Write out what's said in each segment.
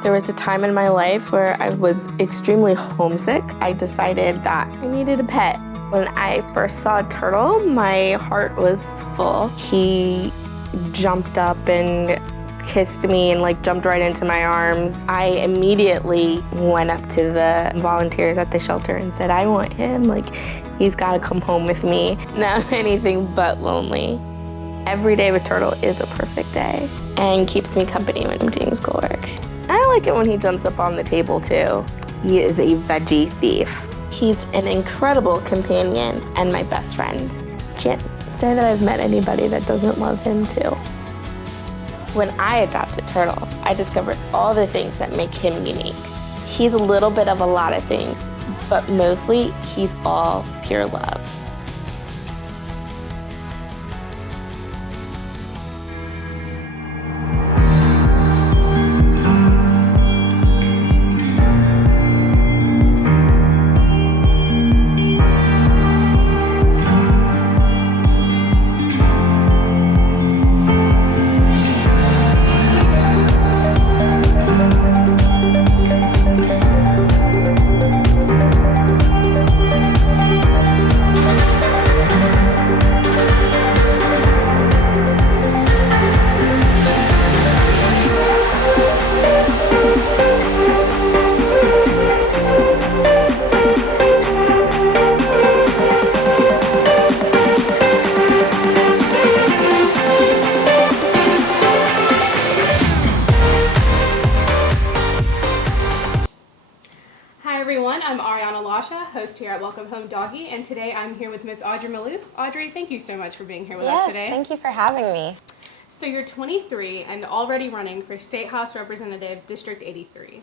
There was a time in my life where I was extremely homesick. I decided that I needed a pet. When I first saw a turtle, my heart was full. He jumped up and kissed me and jumped right into my arms. I immediately went up to the volunteers at the shelter and said, I want him, he's gotta come home with me. Now I'm anything but lonely. Every day with Turtle is a perfect day and keeps me company when I'm doing schoolwork. I like it when he jumps up on the table too. He is a veggie thief. He's an incredible companion and my best friend. Can't say that I've met anybody that doesn't love him too. When I adopted Turtle, I discovered all the things that make him unique. He's a little bit of a lot of things, but mostly he's all pure love. I'm Arianna Lasha, host here at Welcome Home Doggy, and today I'm here with Miss Audrey Maloof. Audrey, thank you so much for being here with us today. Yes, thank you for having me. So you're 23 and already running for State House Representative District 83.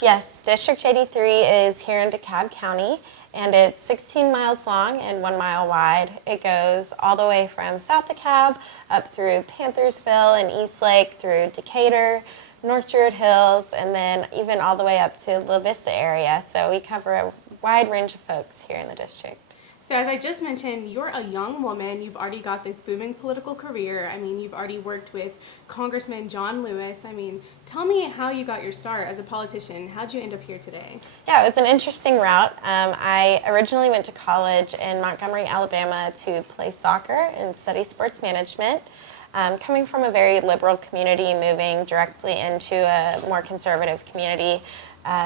Yes, District 83 is here in DeKalb County, and it's 16 miles long and 1 mile wide. It goes all the way from South DeKalb up through Panthersville and Eastlake, through Decatur, North Druid Hills, and then even all the way up to La Vista area. So we cover a wide range of folks here in the district. So as I just mentioned, you're a young woman. You've already got this booming political career. I mean, you've already worked with Congressman John Lewis. I mean, tell me how you got your start as a politician. How'd you end up here today? Yeah, it was an interesting route. I originally went to college in Montgomery, Alabama to play soccer and study sports management. Coming from a very liberal community, moving directly into a more conservative community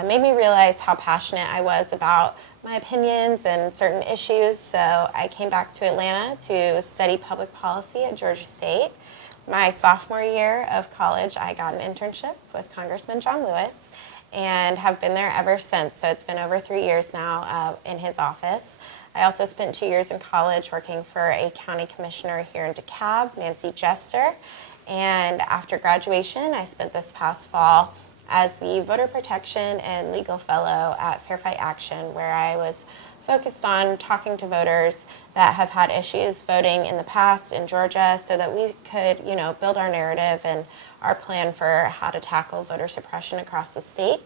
made me realize how passionate I was about my opinions and certain issues. So I came back to Atlanta to study public policy at Georgia State. My sophomore year of college, I got an internship with Congressman John Lewis and have been there ever since. So it's been over 3 years now in his office. I also spent 2 years in college working for a county commissioner here in DeKalb, Nancy Jester. And after graduation, I spent this past fall as the Voter Protection and Legal Fellow at Fair Fight Action, where I was focused on talking to voters that have had issues voting in the past in Georgia so that we could, build our narrative and our plan for how to tackle voter suppression across the state.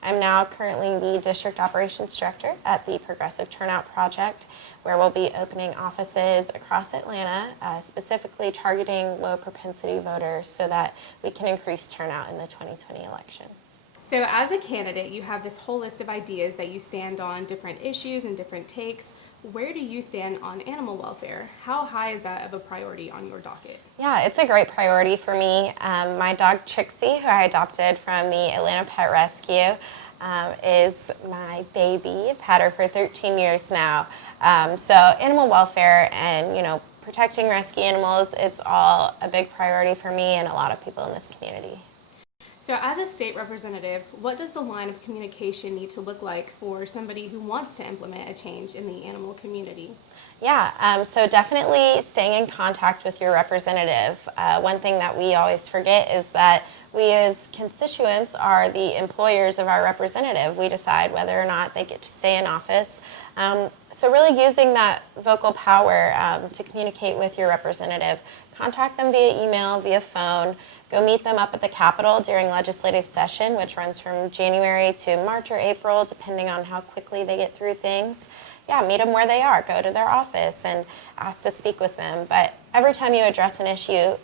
I'm now currently the District Operations Director at the Progressive Turnout Project, where we'll be opening offices across Atlanta, specifically targeting low propensity voters so that we can increase turnout in the 2020 elections. So as a candidate, you have this whole list of ideas that you stand on, different issues and different takes. Where do you stand on animal welfare? How high is that of a priority on your docket? Yeah, it's a great priority for me. My dog Trixie, who I adopted from the Atlanta Pet Rescue, is my baby. I've had her for 13 years now. So animal welfare and, protecting rescue animals, it's all a big priority for me and a lot of people in this community. So as a state representative, what does the line of communication need to look like for somebody who wants to implement a change in the animal community? Yeah, so definitely staying in contact with your representative. One thing that we always forget is that we as constituents are the employers of our representative. We decide whether or not they get to stay in office. So really using that vocal power to communicate with your representative. Contact them via email, via phone. Go meet them up at the Capitol during legislative session, which runs from January to March or April, depending on how quickly they get through things. Yeah, meet them where they are. Go to their office and ask to speak with them. But every time you address an issue,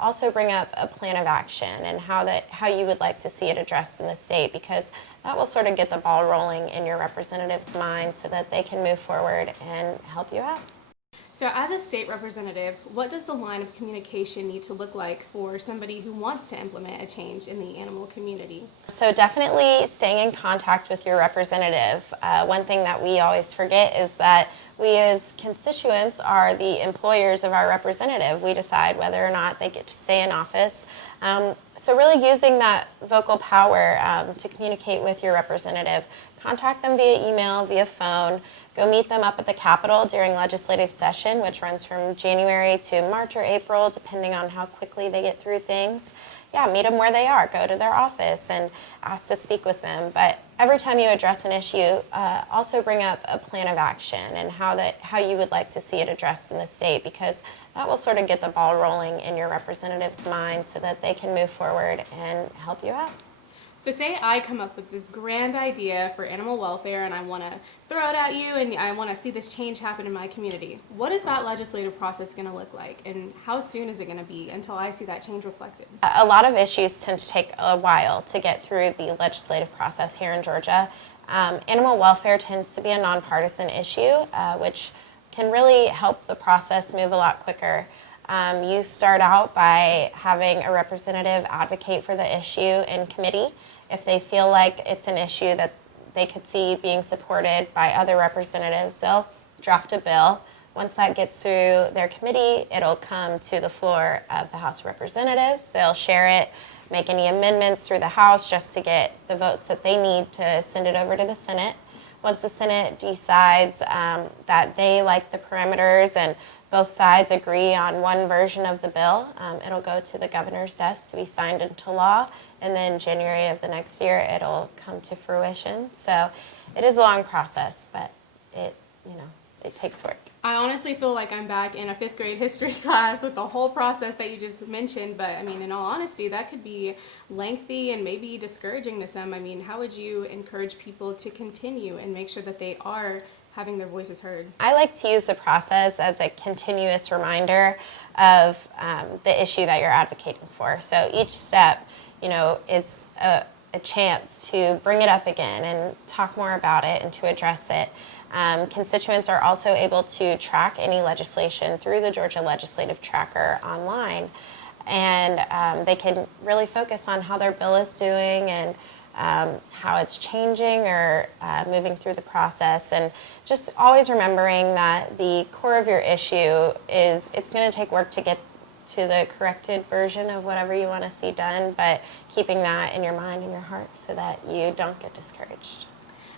also bring up a plan of action and how you would like to see it addressed in the state, because that will sort of get the ball rolling in your representative's mind so that they can move forward and help you out. So as a state representative, what does the line of communication need to look like for somebody who wants to implement a change in the animal community? So definitely staying in contact with your representative. One thing that we always forget is that we as constituents are the employers of our representative. We decide whether or not they get to stay in office. So really using that vocal power to communicate with your representative. Contact them via email, via phone. Go meet them up at the Capitol during legislative session, which runs from January to March or April, depending on how quickly they get through things. Yeah, meet them where they are. Go to their office and ask to speak with them. But every time you address an issue, also bring up a plan of action and how you would like to see it addressed in the state, because that will sort of get the ball rolling in your representative's mind so that they can move forward and help you out. So say I come up with this grand idea for animal welfare and I want to throw it at you and I want to see this change happen in my community. What is that legislative process going to look like, and how soon is it going to be until I see that change reflected? A lot of issues tend to take a while to get through the legislative process here in Georgia. Animal welfare tends to be a nonpartisan issue, which can really help the process move a lot quicker. You start out by having a representative advocate for the issue in committee. If they feel like it's an issue that they could see being supported by other representatives, they'll draft a bill. Once that gets through their committee, it'll come to the floor of the House of Representatives. They'll share it, make any amendments through the House just to get the votes that they need to send it over to the Senate. Once the Senate decides that they like the parameters and both sides agree on one version of the bill, it'll go to the governor's desk to be signed into law, and then January of the next year it'll come to fruition. So it is a long process, but it takes work. I honestly feel like I'm back in a 5th grade history class with the whole process that you just mentioned, but I mean, in all honesty, that could be lengthy and maybe discouraging to some. I mean, how would you encourage people to continue and make sure that they are having their voices heard? I like to use the process as a continuous reminder of the issue that you're advocating for. So each step, is a chance to bring it up again and talk more about it and to address it. Constituents are also able to track any legislation through the Georgia Legislative Tracker online, and they can really focus on how their bill is doing and how it's changing or moving through the process, and just always remembering that the core of your issue is it's going to take work to get to the corrected version of whatever you want to see done, but keeping that in your mind and your heart so that you don't get discouraged.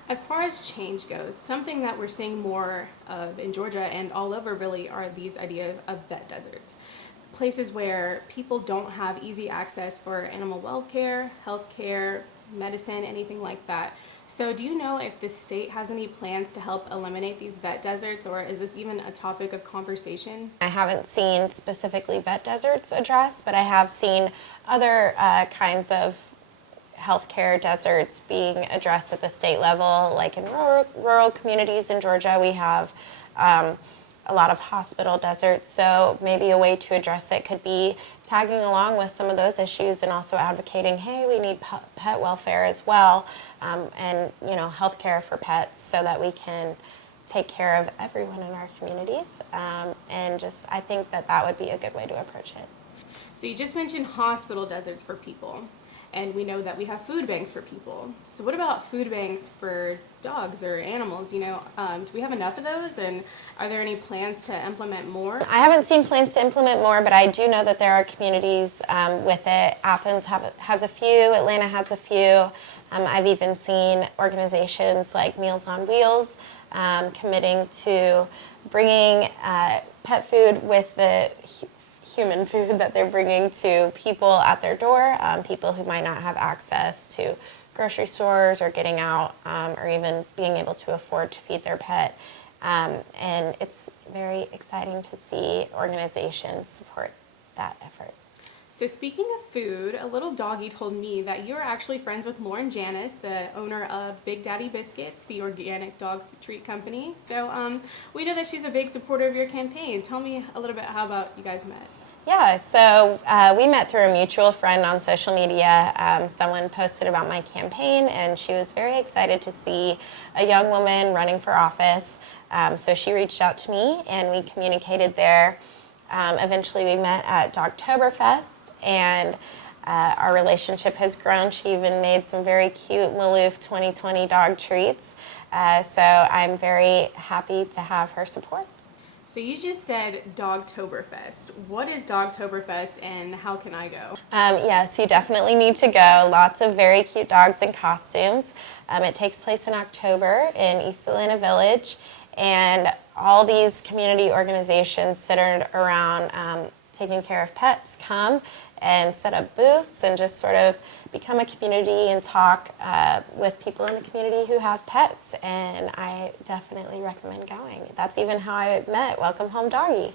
As far as change goes, something that we're seeing more of in Georgia and all over really are these ideas of vet deserts. Places where people don't have easy access for animal welfare, health care, medicine, anything like that. So do you know if the state has any plans to help eliminate these vet deserts, or is this even a topic of conversation? I haven't seen specifically vet deserts addressed, but I have seen other kinds of healthcare deserts being addressed at the state level, like in rural communities in Georgia. We have a lot of hospital deserts, so maybe a way to address it could be tagging along with some of those issues and also advocating, hey, we need pet welfare as well, and healthcare for pets so that we can take care of everyone in our communities, and just I think that would be a good way to approach it. So you just mentioned hospital deserts for people, and we know that we have food banks for people. So what about food banks for dogs or animals? Do we have enough of those, and are there any plans to implement more? I haven't seen plans to implement more, but I do know that there are communities with it. Athens has a few, Atlanta has a few. I've even seen organizations like Meals on Wheels committing to bringing pet food with the human food that they're bringing to people at their door, people who might not have access to grocery stores or getting out, or even being able to afford to feed their pet. And it's very exciting to see organizations support that effort. So speaking of food, a little doggy told me that you're actually friends with Lauren Janis, the owner of Big Daddy Biscuits, the organic dog treat company. So we know that she's a big supporter of your campaign. Tell me a little bit how about you guys met. Yeah, so we met through a mutual friend on social media. Someone posted about my campaign, and she was very excited to see a young woman running for office. So she reached out to me, and we communicated there. Eventually, we met at Dogtoberfest, and our relationship has grown. She even made some very cute Maloof 2020 dog treats. So I'm very happy to have her support. So you just said Dogtoberfest. What is Dogtoberfest and how can I go? Yes, you definitely need to go. Lots of very cute dogs in costumes. It takes place in October in East Atlanta Village, and all these community organizations centered around taking care of pets come and set up booths and just sort of become a community and talk with people in the community who have pets. And I definitely recommend going. That's even how I met Welcome Home Doggy.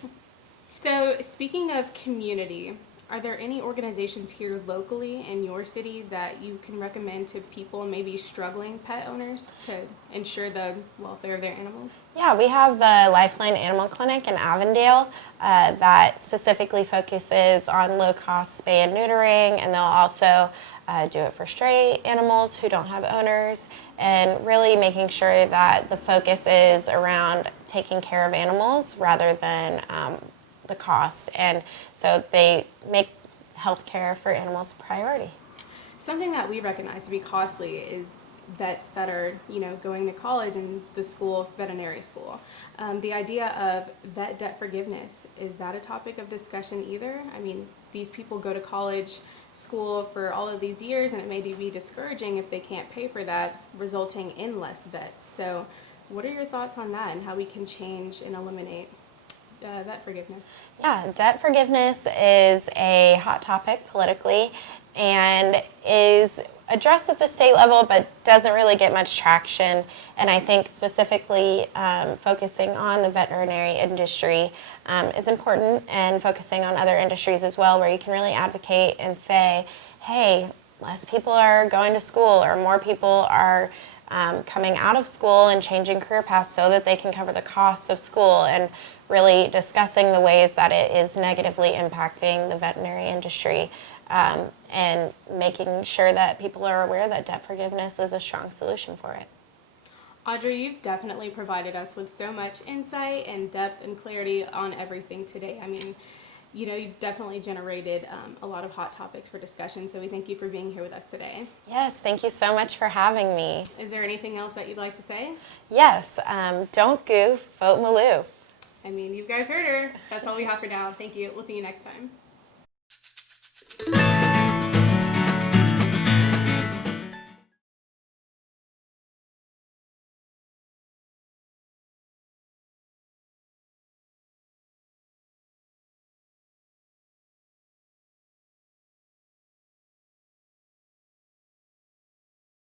So speaking of community, are there any organizations here locally in your city that you can recommend to people, maybe struggling pet owners, to ensure the welfare of their animals? Yeah, we have the Lifeline Animal Clinic in Avondale that specifically focuses on low-cost spay and neutering, and they'll also do it for stray animals who don't have owners, and really making sure that the focus is around taking care of animals rather than the cost. And so they make healthcare for animals a priority. Something that we recognize to be costly is vets that are, going to college and the school, veterinary school. The idea of vet debt forgiveness, is that a topic of discussion either? I mean, these people go to college, school for all of these years, and it may be discouraging if they can't pay for that, resulting in less vets. So what are your thoughts on that and how we can change and eliminate debt forgiveness? Yeah, debt forgiveness is a hot topic politically and is addressed at the state level but doesn't really get much traction. And I think specifically focusing on the veterinary industry is important, and focusing on other industries as well, where you can really advocate and say, hey, less people are going to school, or more people are coming out of school and changing career paths so that they can cover the costs of school, and really discussing the ways that it is negatively impacting the veterinary industry, and making sure that people are aware that debt forgiveness is a strong solution for it. Audrey, you've definitely provided us with so much insight and depth and clarity on everything today. I mean, you've definitely generated a lot of hot topics for discussion, so we thank you for being here with us today. Yes, thank you so much for having me. Is there anything else that you'd like to say? Yes, don't goof, vote Maloof. I mean, you guys heard her. That's all we have for now. Thank you. We'll see you next time.